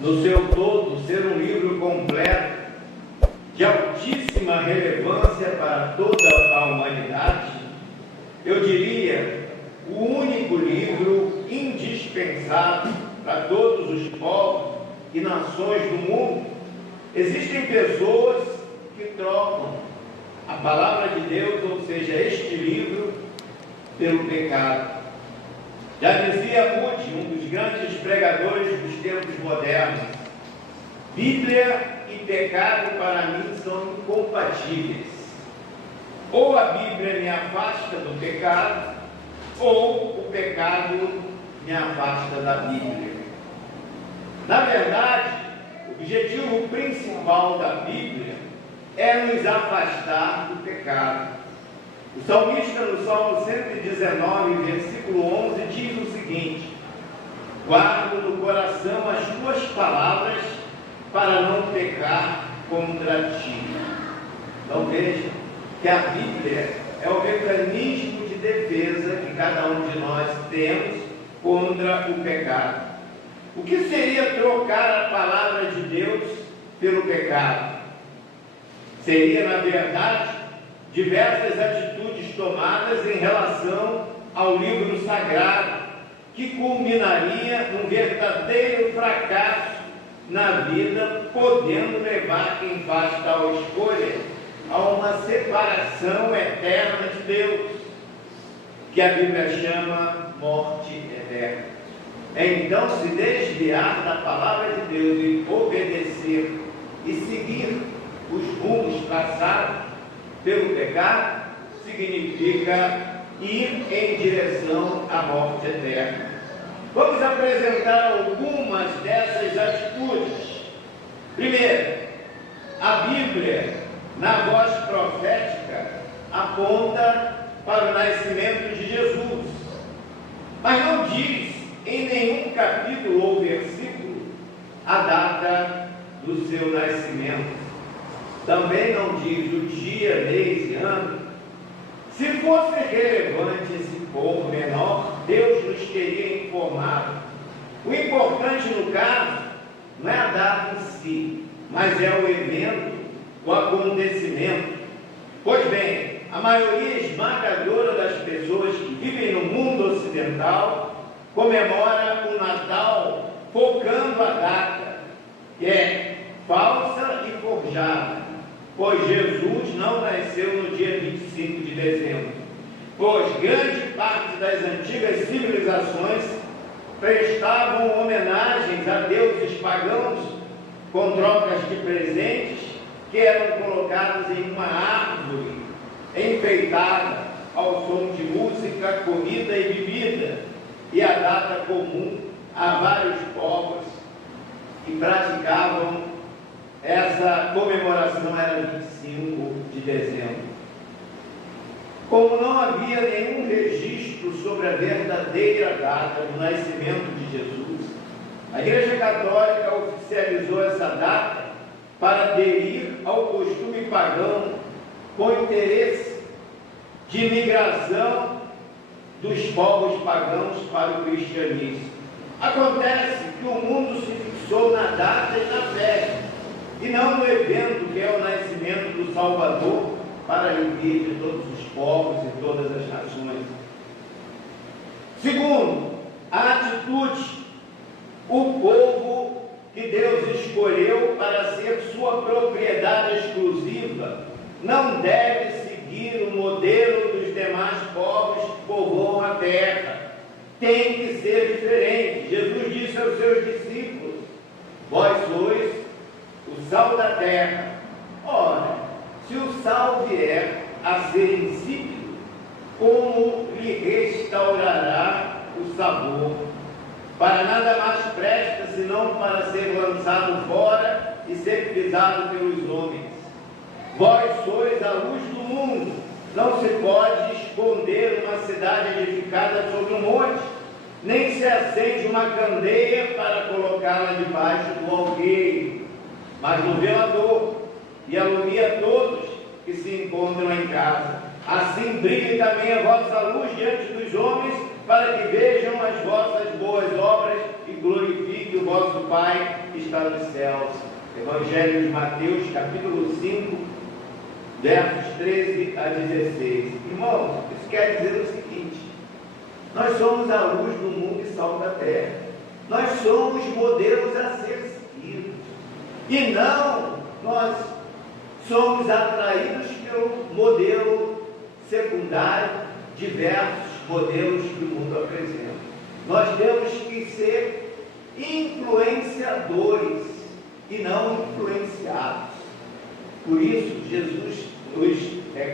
no seu todo, ser um livro completo, de altíssima relevância para toda a humanidade, eu diria, o único livro indispensável para todos os povos e nações do mundo. Existem pessoas que trocam a palavra de Deus, ou seja, este livro, pelo pecado. Já dizia Moody, um dos grandes pregadores dos tempos modernos: Bíblia e pecado para mim são incompatíveis. Ou a Bíblia me afasta do pecado, ou o pecado me afasta da Bíblia. Na verdade, o objetivo principal da Bíblia é nos afastar do pecado. O salmista, no Salmo 119, versículo 11, diz o seguinte: guardo no coração as tuas palavras para não pecar contra ti. Então veja que a Bíblia é o mecanismo de defesa que cada um de nós temos contra o pecado. O que seria trocar a palavra de Deus pelo pecado? Seria, na verdade, diversas atitudes tomadas em relação ao livro sagrado, que culminaria num verdadeiro fracasso na vida, podendo levar quem faz tal escolha a uma separação eterna de Deus, que a Bíblia chama morte eterna. Então, se desviar da palavra de Deus e obedecer e seguir os rumos traçados pelo pecado, significa ir em direção à morte eterna. Vamos apresentar algumas dessas atitudes. Primeiro, a Bíblia, na voz profética, aponta para o nascimento de Jesus, mas não diz em nenhum capítulo ou versículo a data do seu nascimento. Também não diz o dia, mês e ano. Se fosse relevante esse pormenor, Deus nos teria informado. O importante no caso não é a data em si, mas é o evento, o acontecimento. Pois bem, a maioria esmagadora das pessoas que vivem no mundo ocidental comemora o Natal focando a data, que é falsa e forjada, pois Jesus não nasceu no dia 25 de dezembro, pois grande parte das antigas civilizações prestavam homenagens a deuses pagãos com trocas de presentes que eram colocados em uma árvore enfeitada ao som de música, comida e bebida, e a data comum a vários povos que praticavam essa comemoração era 25 de dezembro. Como não havia nenhum registro sobre a verdadeira data do nascimento de Jesus, a Igreja Católica oficializou essa data para aderir ao costume pagão com interesse de migração dos povos pagãos para o cristianismo. Acontece que o mundo se fixou na data e na festa, e não no evento que é o nascimento do Salvador para alegria de todos os povos e todas as nações. Segundo, a atitude: o povo que Deus escolheu para ser sua propriedade exclusiva não deve seguir o modelo dos demais povos que povoam a terra. Tem que ser diferente. Jesus disse aos seus discípulos: vós sois o sal da terra. Ora, se o sal vier a ser insípido, como lhe restaurará o sabor? Para nada mais presta, senão para ser lançado fora e ser pisado pelos homens. Vós sois a luz do mundo. Não se pode esconder uma cidade edificada sobre um monte, nem se acende uma candeia para colocá-la debaixo do alqueire, mas no velador, e alumia todos que se encontram em casa. Assim brilhe também a vossa luz diante dos homens, para que vejam as vossas boas obras e glorifiquem o vosso Pai que está nos céus. Evangelho de Mateus, capítulo 5, versos 13 a 16. Irmãos, isso quer dizer o seguinte: nós somos a luz do mundo e sal da terra. Nós somos modelos a ser seguidos. E não nós somos atraídos pelo modelo secundário, diversos modelos que o mundo apresenta. Nós temos que ser influenciadores e não influenciados. Por isso, Jesus nos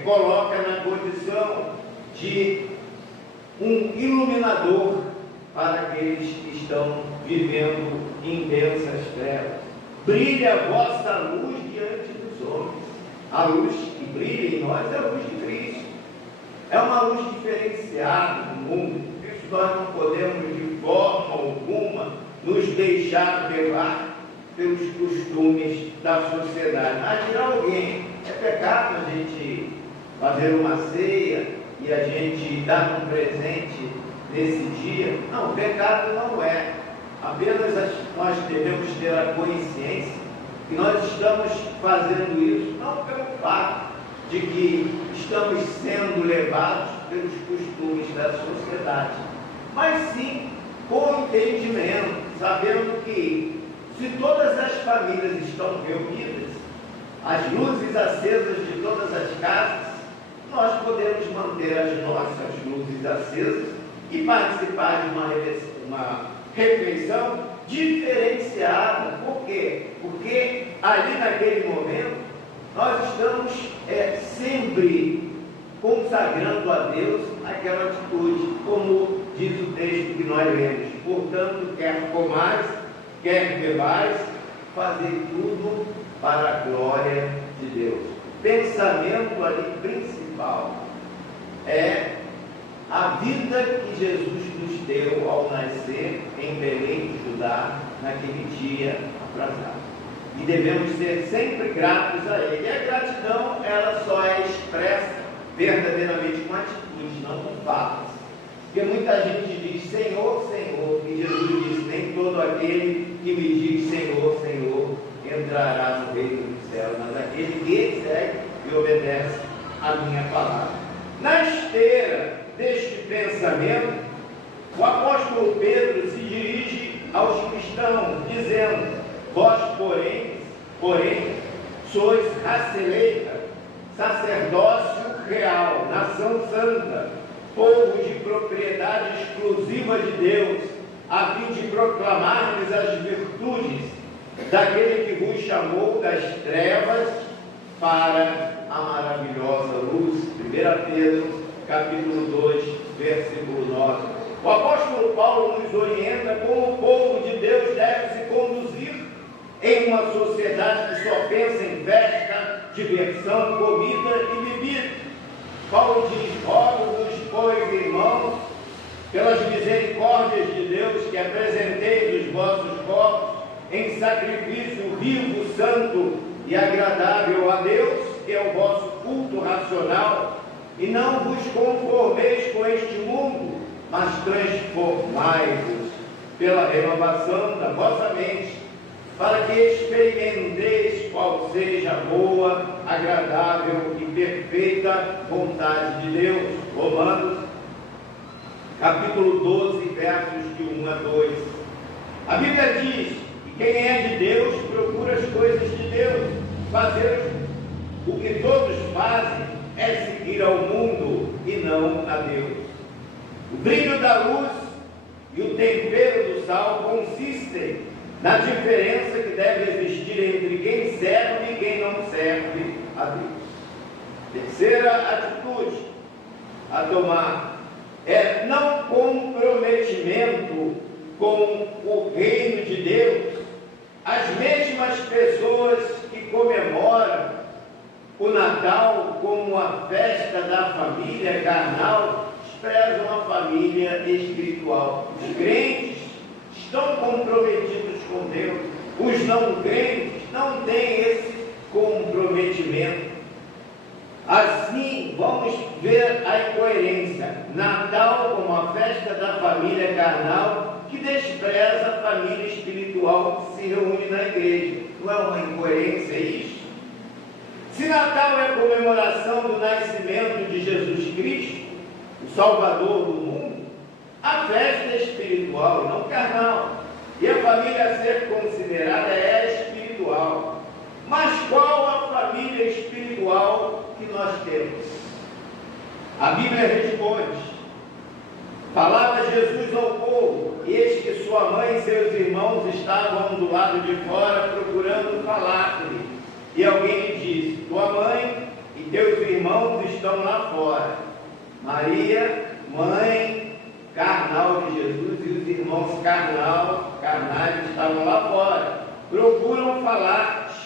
coloca na condição de um iluminador para aqueles que estão vivendo em densas trevas. Brilhe a vossa luz diante dos homens. A luz que brilha em nós é a luz de Cristo. É uma luz diferenciada do mundo. Por isso nós não podemos de forma alguma nos deixar levar pelos costumes da sociedade. Imagina alguém, é pecado a gente fazer uma ceia e a gente dar um presente nesse dia? Não, pecado não é. Apenas nós devemos ter a consciência que nós estamos fazendo isso não pelo fato de que estamos sendo levados pelos costumes da sociedade, mas sim com entendimento, sabendo que se todas as famílias estão reunidas, as luzes acesas de todas as casas, nós podemos manter as nossas luzes acesas e participar de uma refeição diferenciada. Por quê? Porque ali naquele momento nós estamos sempre consagrando a Deus aquela atitude, como diz o texto que nós lemos: portanto, quer comais, quer bebais, fazer tudo para a glória de Deus. O pensamento ali principal é a vida que Jesus nos deu ao nascer em Belém de Judá, naquele dia aprazado. E devemos ser sempre gratos a Ele. E a gratidão, ela só é expressa verdadeiramente com atitudes, não com falas. Porque muita gente diz Senhor, Senhor, e Jesus disse: nem todo aquele que me diz Senhor, Senhor entrará no reino dos céus, mas aquele que segue e obedece a minha palavra. Na esteira deste pensamento, o apóstolo Pedro se dirige aos cristãos, dizendo: vós, porém, sois raça eleita, sacerdócio real, nação santa, povo de propriedade exclusiva de Deus, a fim de proclamar-lhes as virtudes daquele que vos chamou das trevas para a maravilhosa luz. 1 Pedro, capítulo 2, versículo 9. O apóstolo Paulo nos orienta como o povo de Deus deve se conduzir em uma sociedade que só pensa em festa, diversão, comida e bebida. Paulo diz: rogo-vos, pois, irmãos, pelas misericórdias de Deus, que apresentei os vossos corpos em sacrifício vivo, santo e agradável a Deus, que é o vosso culto racional, e não vos conformeis com este mundo, mas transformai-vos pela renovação da vossa mente, para que experimenteis qual seja a boa, agradável e perfeita vontade de Deus. Romanos, capítulo 12, versos de 1 a 2. A Bíblia diz que quem é de Deus procura as coisas de Deus. Fazer o que todos fazem é seguir ao mundo e não a Deus. O brilho da luz e o tempero do sal consistem na diferença que deve existir entre quem serve e quem não serve a Deus. Terceira atitude a tomar é não comprometimento com o reino de Deus. As mesmas pessoas que comemoram o Natal como a festa da família carnal desprezam a família espiritual. Os crentes estão comprometidos com Deus. Os não crentes não têm esse comprometimento. Assim, vamos ver a incoerência. Natal como a festa da família carnal, que despreza a família espiritual que se reúne na igreja. Não é uma incoerência isso? Se Natal é a comemoração do nascimento de Jesus Cristo, o Salvador do mundo, a festa é espiritual e não carnal. E a família a ser considerada é espiritual. Mas qual a família espiritual que nós temos? A Bíblia responde: falava Jesus ao povo, e eis que sua mãe e seus irmãos estavam do lado de fora procurando falar-lhe. E alguém lhe disse: tua mãe e teus irmãos estão lá fora. Maria, mãe carnal de Jesus, e os irmãos carnais estavam lá fora, procuram falar-te.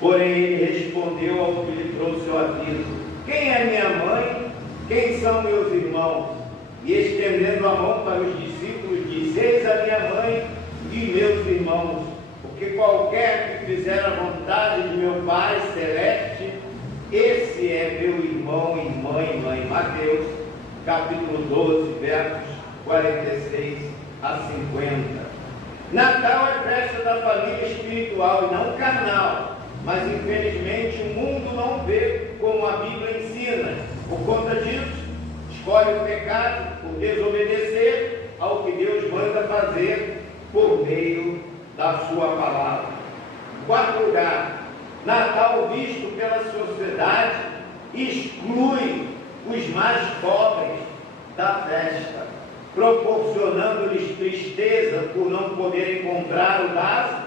Porém ele respondeu ao que lhe trouxe o aviso: quem é minha mãe? Quem são meus irmãos? E estendendo a mão para os discípulos, disse: eis a minha mãe e meus irmãos, porque qualquer que fizer a vontade de meu Pai Celeste, esse é meu irmão, irmã e mãe. Mateus, capítulo 12, versos 46 a 50. Natal é festa da família espiritual e não carnal, mas infelizmente o mundo não vê como a Bíblia ensina. Por conta disso, escolhe o pecado por desobedecer ao que Deus manda fazer por meio da sua palavra. Em quarto lugar, Natal visto pela sociedade exclui os mais pobres da festa, proporcionando-lhes tristeza por não poderem comprar o básico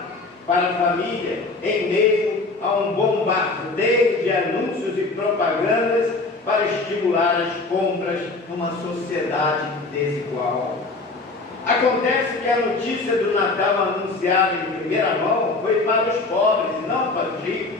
para a família em meio a um bombardeio de anúncios e propagandas para estimular as compras numa sociedade desigual. Acontece que a notícia do Natal anunciada em primeira mão foi para os pobres e não para os ricos.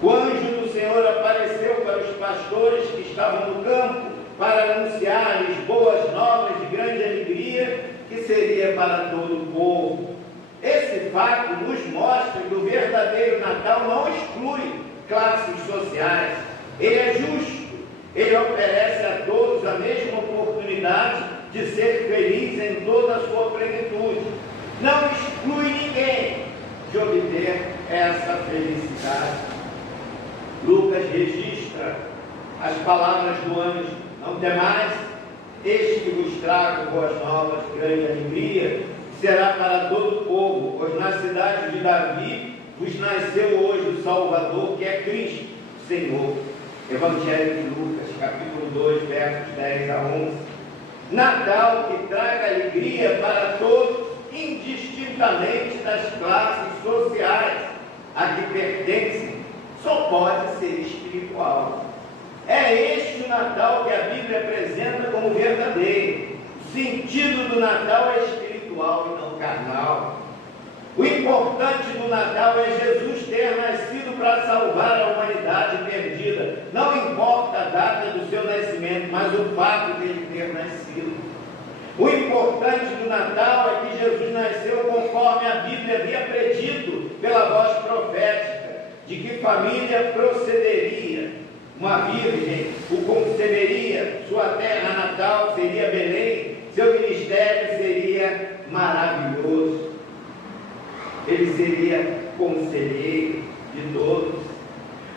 O anjo do Senhor apareceu para os pastores que estavam no campo para anunciar-lhes boas novas de grande alegria, que seria para todo o povo. Esse fato nos mostra que o verdadeiro Natal não exclui classes sociais. Ele é justo, ele oferece a todos a mesma oportunidade de ser feliz em toda a sua plenitude. Não exclui ninguém de obter essa felicidade. Lucas registra as palavras do anjo: não temais, eis que vos trago boas novas, grande alegria, será para todo o povo, pois na cidade de Davi vos nasceu hoje o Salvador, que é Cristo, Senhor. Evangelho de Lucas, capítulo 2, versos 10 a 11. Natal que traga alegria para todos, indistintamente das classes sociais a que pertencem, só pode ser espiritual. É este o Natal que a Bíblia apresenta como verdadeiro. O sentido do Natal é espiritual e não carnal. O importante do Natal é Jesus ter nascido para salvar a humanidade perdida. Não importa a data do seu nascimento, mas o fato de ele ter nascido. O importante do Natal é que Jesus nasceu conforme a Bíblia havia predito pela voz profética, de que família procederia. Uma virgem o conceberia, sua terra natal seria Belém, seu ministério seria maravilhoso. Ele seria conselheiro de todos.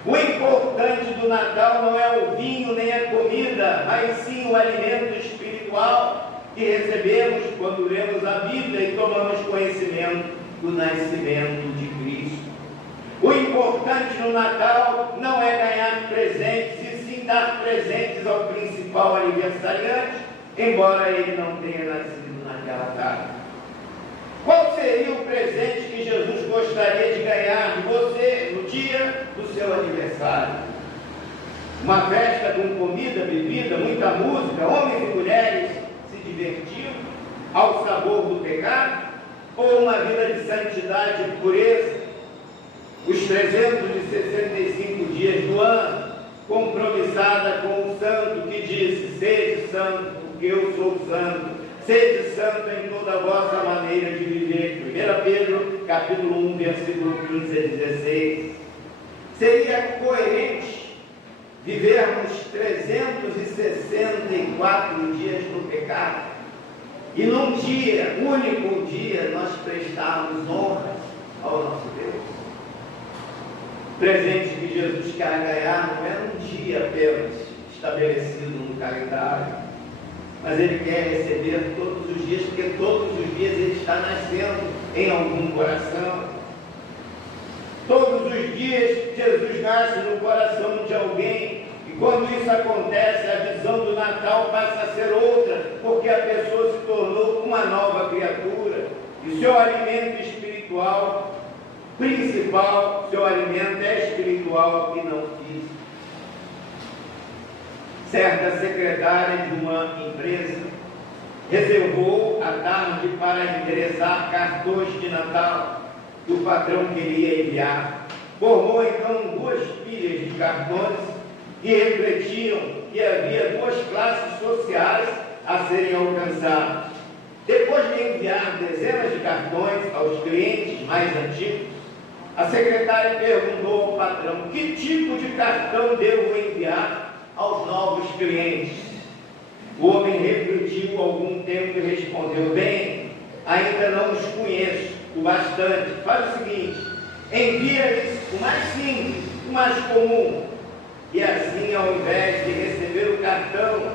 O importante do Natal não é o vinho nem a comida, mas sim o alimento espiritual que recebemos quando lemos a Bíblia e tomamos conhecimento do nascimento de Cristo. O importante no Natal não é ganhar presentes, e sim dar presentes ao principal aniversariante, embora ele não tenha nascido naquela data. Qual seria o presente que Jesus gostaria de ganhar de você no dia do seu aniversário? Uma festa com comida, bebida, muita música, homens e mulheres se divertindo ao sabor do pecado? Ou uma vida de santidade e pureza? Os 365 dias do ano, compromissada com o santo que disse: sede santo, porque eu sou santo. Sede santo em toda a vossa maneira de viver. 1 Pedro, capítulo 1, versículo 15 a 16. Seria coerente vivermos 364 dias no pecado e num dia, único dia, nós prestarmos honra ao nosso Deus? O presente que Jesus quer ganhar não é um dia apenas estabelecido no calendário, mas Ele quer receber todos os dias, porque todos os dias Ele está nascendo em algum coração. Todos os dias Jesus nasce no coração de alguém, e quando isso acontece, a visão do Natal passa a ser outra, porque a pessoa se tornou uma nova criatura, e seu alimento espiritual principal, seu alimento é espiritual e não físico. Certa secretária de uma empresa reservou a tarde para endereçar cartões de Natal que o patrão queria enviar. Formou então 2 pilhas de cartões que refletiam que havia 2 classes sociais a serem alcançadas. Depois de enviar dezenas de cartões aos clientes mais antigos, a secretária perguntou ao patrão: que tipo de cartão devo enviar aos novos clientes? O homem refletiu algum tempo e respondeu: bem, ainda não os conheço o bastante. Faz o seguinte: envia-lhes o mais simples, o mais comum, e assim, ao invés de receber o cartão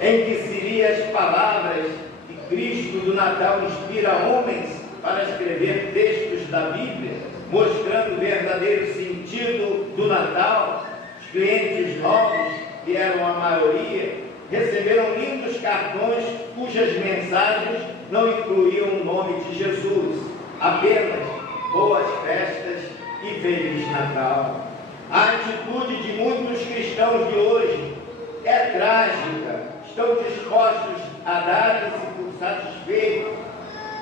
em que seriam as palavras que Cristo do Natal inspira homens para escrever textos da Bíblia, mostrando o verdadeiro sentido do Natal, os clientes novos, que eram a maioria, receberam lindos cartões cujas mensagens não incluíam o nome de Jesus, apenas boas festas e Feliz Natal. A atitude de muitos cristãos de hoje é trágica. Estão dispostos a darem-se por satisfeitos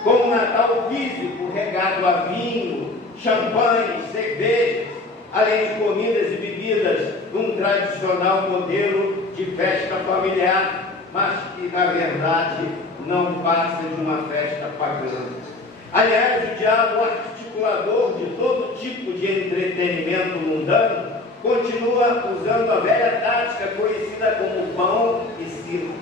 com o Natal físico regado a vinho, champanhe, cervejas, além de comidas e bebidas, num tradicional modelo de festa familiar, mas que na verdade não passa de uma festa pagã. Aliás, o diabo, articulador de todo tipo de entretenimento mundano, continua usando a velha tática conhecida como pão e circo.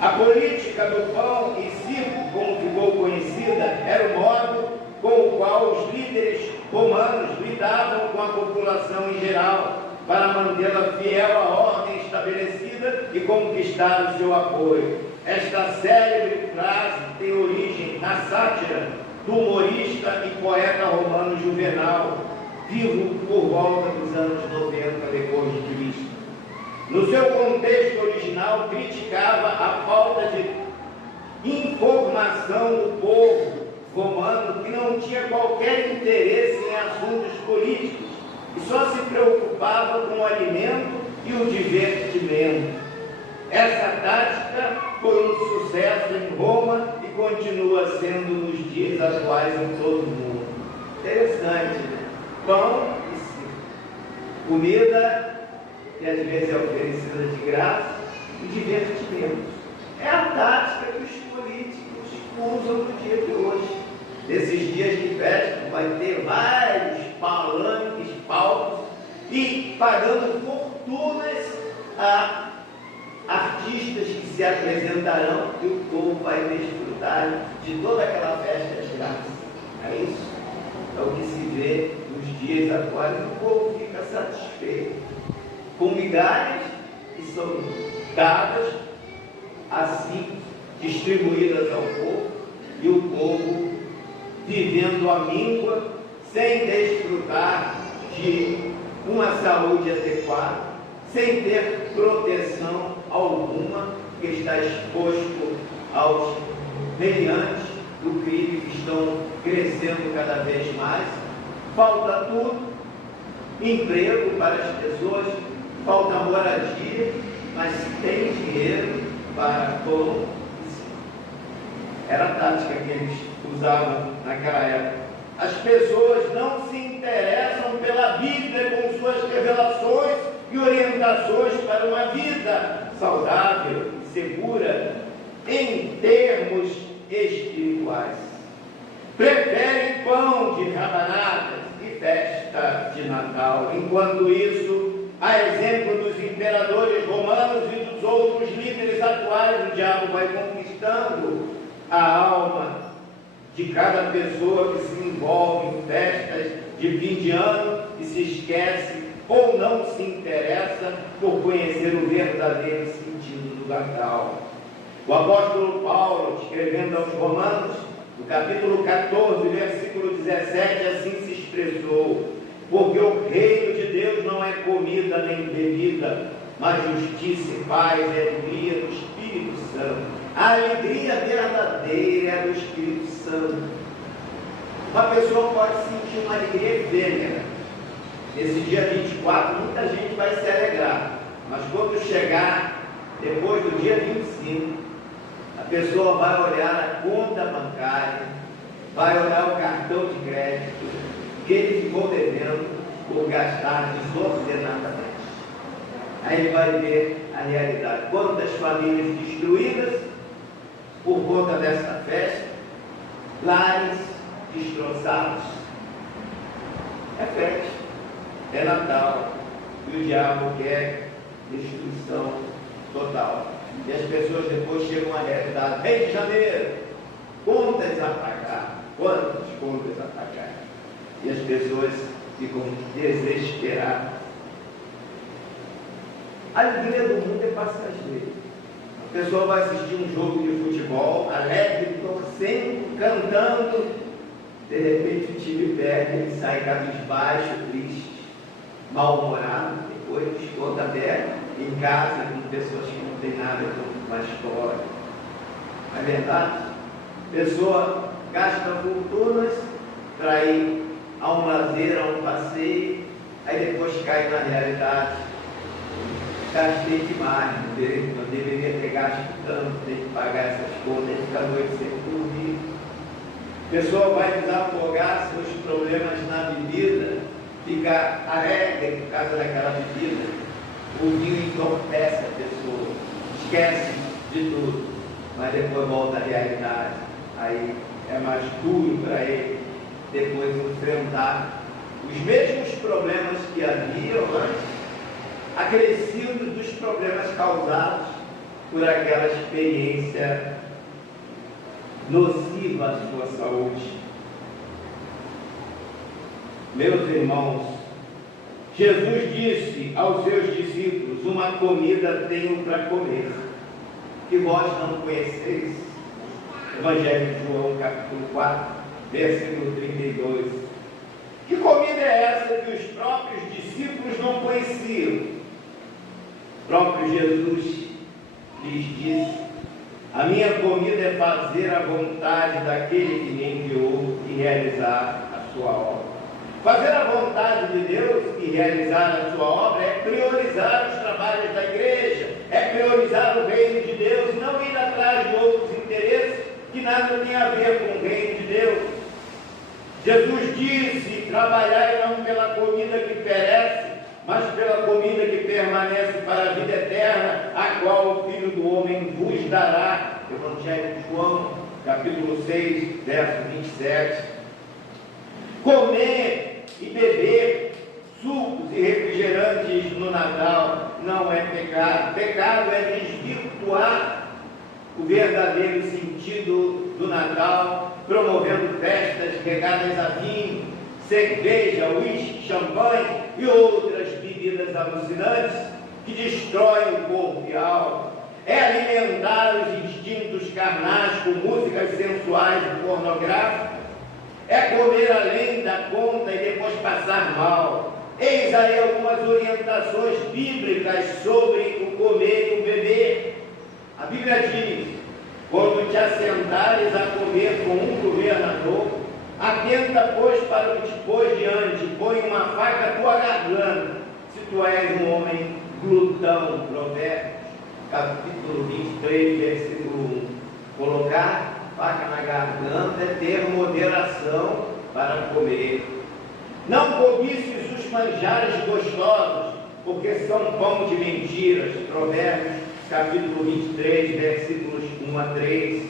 A política do pão e circo, como ficou conhecida, era o modo com o qual os líderes romanos lidavam com a população em geral, para mantê-la fiel à ordem estabelecida e conquistar o seu apoio. Esta célebre frase tem origem na sátira do humorista e poeta romano Juvenal, vivo por volta dos anos 90 depois de Cristo. No seu contexto original, criticava a falta de informação do povo romano, que não tinha qualquer interesse em assuntos políticos e só se preocupava com o alimento e o divertimento. Essa tática foi um sucesso em Roma e continua sendo nos dias atuais em todo o mundo. Interessante, né? Pão e circo. Comida, que às vezes é oferecida de graça, e divertimento. É a tática que os políticos usam no dia de hoje. Nesses dias de festa vai ter vários palanques, palcos, e pagando fortunas a artistas que se apresentarão, e o povo vai desfrutar de toda aquela festa de graça. É isso? É o que se vê nos dias atuais. O povo fica satisfeito com migalhas que são dadas assim, distribuídas ao povo, e o povo vivendo à míngua, sem desfrutar de uma saúde adequada, sem ter proteção alguma, que está exposto aos meliantes do crime que estão crescendo cada vez mais. Falta tudo, emprego para as pessoas, falta moradia, mas se tem dinheiro para todo. Era a tática que eles usavam naquela época. As pessoas não se interessam pela Bíblia com suas revelações e orientações para uma vida saudável e segura em termos espirituais. Preferem pão de rabanadas e festa de Natal. Enquanto isso, a exemplo dos imperadores romanos e dos outros líderes atuais, o diabo vai conquistando a alma de cada pessoa que se envolve em festas de fim de ano e se esquece ou não se interessa por conhecer o verdadeiro sentido do Natal. O apóstolo Paulo, escrevendo aos Romanos, no capítulo 14, versículo 17, assim se expressou: porque o reino de Deus não é comida nem bebida, mas justiça e paz e alegria do Espírito Santo. A alegria verdadeira é do Espírito Santo. Uma pessoa pode sentir uma alegria efêmera. Nesse dia 24, muita gente vai se alegrar, mas quando chegar depois do dia 25, a pessoa vai olhar a conta bancária, vai olhar o cartão de crédito que ele ficou devendo por gastar desordenadamente. Aí ele vai ver a realidade. Quantas famílias destruídas por conta dessa festa, lares destroçados. É festa, é Natal, e o diabo quer destruição total. E as pessoas depois chegam à realidade: Rio de Janeiro, contas a pagar. Quantas contas a pagar? E as pessoas ficam desesperadas. A alegria do mundo é passageira. A pessoa vai assistir um jogo de futebol, alegre, torcendo, cantando. De repente o time perde, ele sai cabisbaixo, triste, mal-humorado, depois desconta aberto em casa com pessoas que não têm nada com uma história. Não é verdade? A pessoa gasta fortunas para ir a um lazer, a um passeio, aí depois cai na realidade: gastei demais, não deveria ter gasto tanto, tem que pagar essas contas, fica a noite sem dormir. A pessoa vai desafogar seus problemas na bebida, fica alegre por causa daquela bebida. O vinho entorpece a pessoa, esquece de tudo, mas depois volta à realidade. Aí é mais duro para ele depois enfrentar os mesmos problemas que haviam antes, acrescidos dos problemas causados por aquela experiência nociva à sua saúde. Meus irmãos, Jesus disse aos seus discípulos: uma comida tenho para comer, que vós não conheceis. Evangelho de João, capítulo 4, versículo 32. Que comida é essa que os próprios discípulos não conheciam? O próprio Jesus lhes disse: a minha comida é fazer a vontade daquele que me enviou e realizar a sua obra. Fazer a vontade de Deus e realizar a sua obra é priorizar os trabalhos da igreja, é priorizar o reino de Deus e não ir atrás de outros interesses que nada tem a ver com o reino de Deus. Jesus disse: trabalhai não pela comida que perece, mas pela comida que permanece para a vida eterna, a qual o Filho do Homem vos dará. Evangelho de João, capítulo 6, verso 27. Comer e beber sucos e refrigerantes no Natal não é pecado. Pecado é desvirtuar o verdadeiro sentido do Natal, promovendo festas regadas a vinho, cerveja, uísque, champanhe e outras bebidas alucinantes que destroem o corpo e a alma. É alimentar os instintos carnais com músicas sensuais e pornográficas. É comer além da conta e depois passar mal. Eis aí algumas orientações bíblicas sobre o comer e o beber. A Bíblia diz: quando te assentares a comer com um governador, atenta, pois, para o que te pôs diante, põe uma faca à tua garganta, se tu és um homem glutão. Provérbios, capítulo 23, versículo 1. Colocar faca na garganta é ter moderação para comer. Não cobices os manjares gostosos, porque são pão de mentiras. Provérbios, capítulo 23, versículos 1 a 3.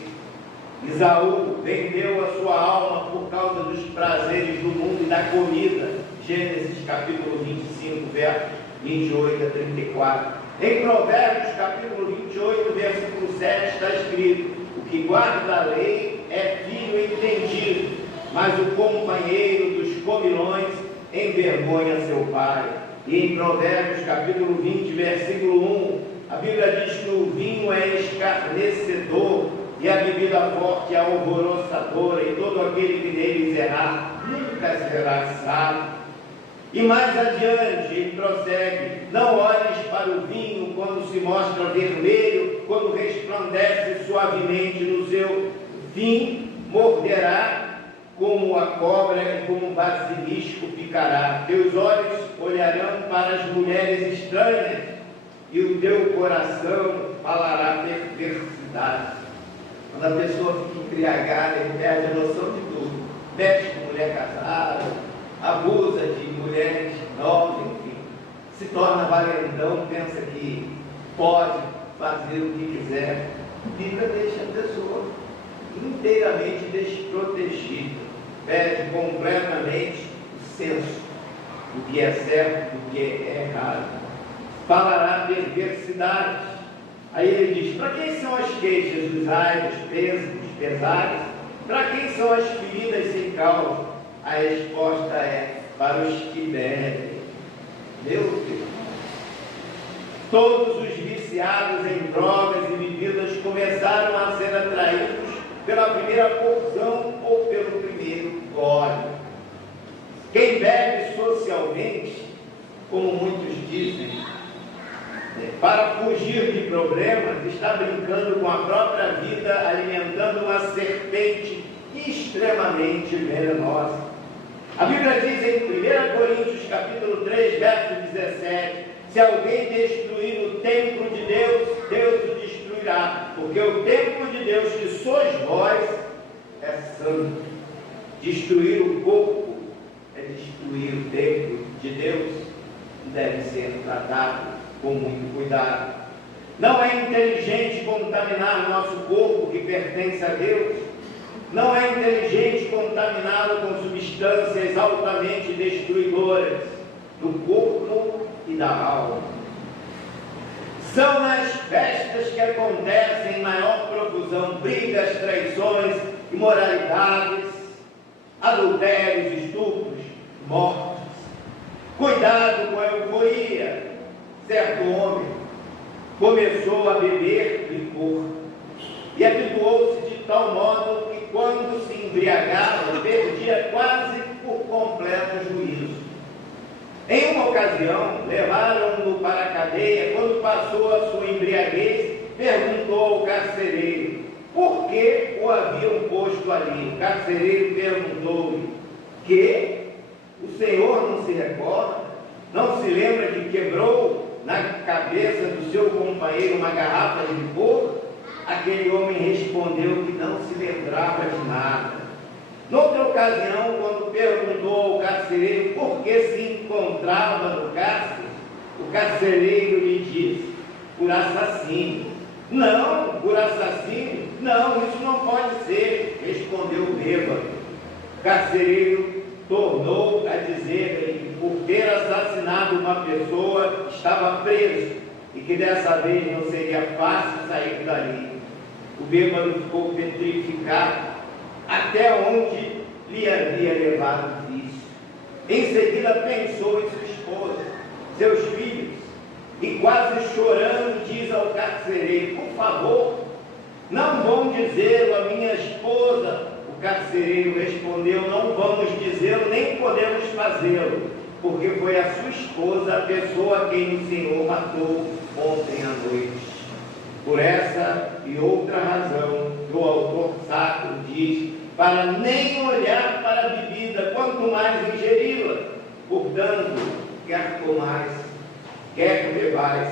Esaú vendeu a sua alma por causa dos prazeres do mundo e da comida. Gênesis capítulo 25, versos 28 a 34. Em Provérbios capítulo 28, versículo 7 está escrito: o que guarda a lei é filho entendido, mas o companheiro dos comilões envergonha seu pai. E em Provérbios capítulo 20, versículo 1, a Bíblia diz que o vinho é escarnecedor e a bebida forte é alvoroçadora, e todo aquele que neles errar nunca será sábio. E mais adiante ele prossegue: não olhes para o vinho quando se mostra vermelho, quando resplandece suavemente no seu fim, morderá como a cobra e como o basilisco picará. Teus olhos olharão para as mulheres estranhas e o teu coração falará perversidade. Quando a pessoa fica embriagada, ele perde a noção de tudo. Mexe com mulher casada, abusa de mulheres novas, enfim. Se torna valentão, pensa que pode fazer o que quiser. A Bíblia deixa a pessoa inteiramente desprotegida. Perde completamente o senso do que é certo, do que é errado. Falará perversidade. Aí ele diz: para quem são as queixas, os aios, os pesares? Para quem são as feridas sem causa? A resposta é: para os que bebem. Meu Deus! Todos os viciados em drogas e bebidas começaram a ser atraídos pela primeira porção ou pelo primeiro gole. Quem bebe socialmente, como muitos dizem, para fugir de problemas, está brincando com a própria vida, alimentando uma serpente extremamente venenosa. A Bíblia diz em 1 Coríntios capítulo 3, verso 17: se alguém destruir o templo de Deus, Deus o destruirá, porque o templo de Deus, que sois vós, é santo. Destruir o corpo é destruir o templo de Deus, deve ser tratado com muito cuidado. Não é inteligente contaminar nosso corpo que pertence a Deus. Não é inteligente contaminá-lo com substâncias altamente destruidoras do corpo e da alma. São nas festas que acontecem em maior profusão brigas, traições, imoralidades, adultérios, estupros, mortes. Cuidado com a euforia. Certo homem começou a beber licor e habituou-se de tal modo que, quando se embriagava, perdia quase por completo o juízo. Em uma ocasião, levaram-no para a cadeia. Quando passou a sua embriaguez, perguntou ao carcereiro por que o haviam posto ali. O carcereiro perguntou-lhe: que o senhor não se recorda? Não se lembra que quebrou na cabeça do seu companheiro uma garrafa de licor? Aquele homem respondeu que não se lembrava de nada. Noutra ocasião, quando perguntou ao carcereiro por que se encontrava no cárcere, o carcereiro lhe disse: por assassínio. Não, por assassínio? Não, isso não pode ser, respondeu o bêbado. O carcereiro tornou a dizer-lhe que, por ter assassinado uma pessoa, estava preso e que dessa vez não seria fácil sair dali. O bêbado ficou petrificado até onde lhe havia levado o vício. Em seguida pensou em sua esposa, seus filhos, e quase chorando diz ao carcereiro: por favor, não vão dizê-lo à minha esposa. O carcereiro respondeu: não vamos dizê-lo, nem podemos fazê-lo, porque foi a sua esposa a pessoa a quem o Senhor matou ontem à noite. Por essa e outra razão, o autor sacro diz: para nem olhar para a bebida, quanto mais ingeri-la. Portanto, quer comais, quer bebais,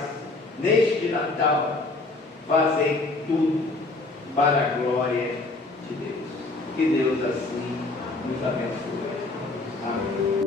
neste Natal, fazei tudo para a glória de Deus. Que Deus assim nos abençoe. Amém.